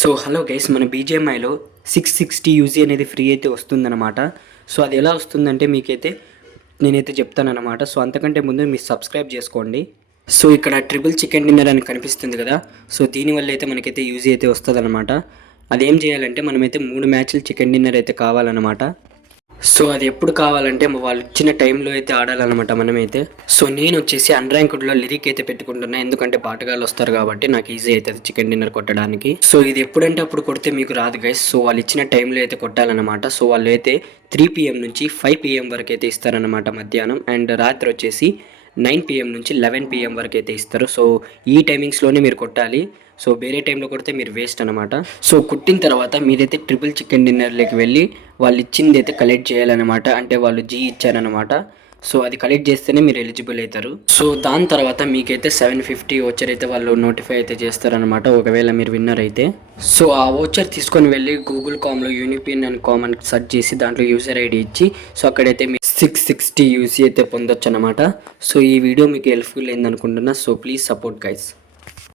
So hello guys, మన బీజేఎంఐలో 660 UG అనేది free అయితే వస్తుందన్నమాట. సో అది ఎలా వస్తుందంటే మీకైతే నేనైతే చెప్తానన్నమాట. సో అంతకంటే ముందు మీరు సబ్స్క్రైబ్ చేసుకోండి. సో ఇక్కడ ట్రిపుల్ చికెన్ డిన్నర్ అని కనిపిస్తుంది కదా. సో దీనివల్ల అయితే మనకైతే యూజీ అయితే వస్తుందన్నమాట. అదేం చేయాలంటే మనమైతే 3 మ్యాచ్లు చికెన్ డిన్నర్ అయితే కావాలన్నమాట. సో అది ఎప్పుడు కావాలంటే వాళ్ళు ఇచ్చిన టైంలో అయితే ఆడాలన్నమాట మనమైతే. సో నేను వచ్చేసి అన్ర్యాంక్డ్లో లిరిక్ అయితే పెట్టుకుంటున్నా, ఎందుకంటే బాటగాళ్ళు వస్తారు కాబట్టి నాకు ఈజీ అవుతుంది చికెన్ డిన్నర్ కొట్టడానికి. సో ఇది ఎప్పుడంటే అప్పుడు కొడితే మీకు రాదు గైస్. సో వాళ్ళు ఇచ్చిన టైంలో అయితే కొట్టాలన్నమాట. సో వాళ్ళు అయితే 3 PM నుంచి 5 PM వరకు అయితే ఇస్తారన్నమాట మధ్యాహ్నం. అండ్ రాత్రి వచ్చేసి 9 PM నుంచి 11 PM వరకు అయితే ఇస్తారు. సో ఈ టైమింగ్స్లోనే మీరు కొట్టాలి. సో వేరే టైంలో కొడితే మీరు వేస్ట్ అనమాట. సో కుట్టిన తర్వాత మీరైతే ట్రిపుల్ చికెన్ డిన్నర్లోకి వెళ్ళి వాళ్ళు ఇచ్చింది అయితే కలెక్ట్ చేయాలన్నమాట. అంటే వాళ్ళు జీ ఇచ్చారనమాట. సో అది కలెక్ట్ చేస్తేనే మీరు ఎలిజిబుల్ అవుతారు. సో దాని తర్వాత మీకైతే 750 ఓచర్ అయితే వాళ్ళు నోటిఫై అయితే చేస్తారనమాట, ఒకవేళ మీరు విన్నర్ అయితే. సో ఆ ఓచర్ తీసుకొని వెళ్ళి గూగుల్ కామ్లో యూనిపిన్ అండ్ కామ్ అని సెర్చ్ చేసి దాంట్లో యూజర్ ఐడి ఇచ్చి సో అక్కడైతే మీరు 660 యూసీ అయితే పొందొచ్చు అనమాట. సో ఈ వీడియో మీకు హెల్ప్ఫుల్ అయింది అనుకుంటున్నా. So please support guys.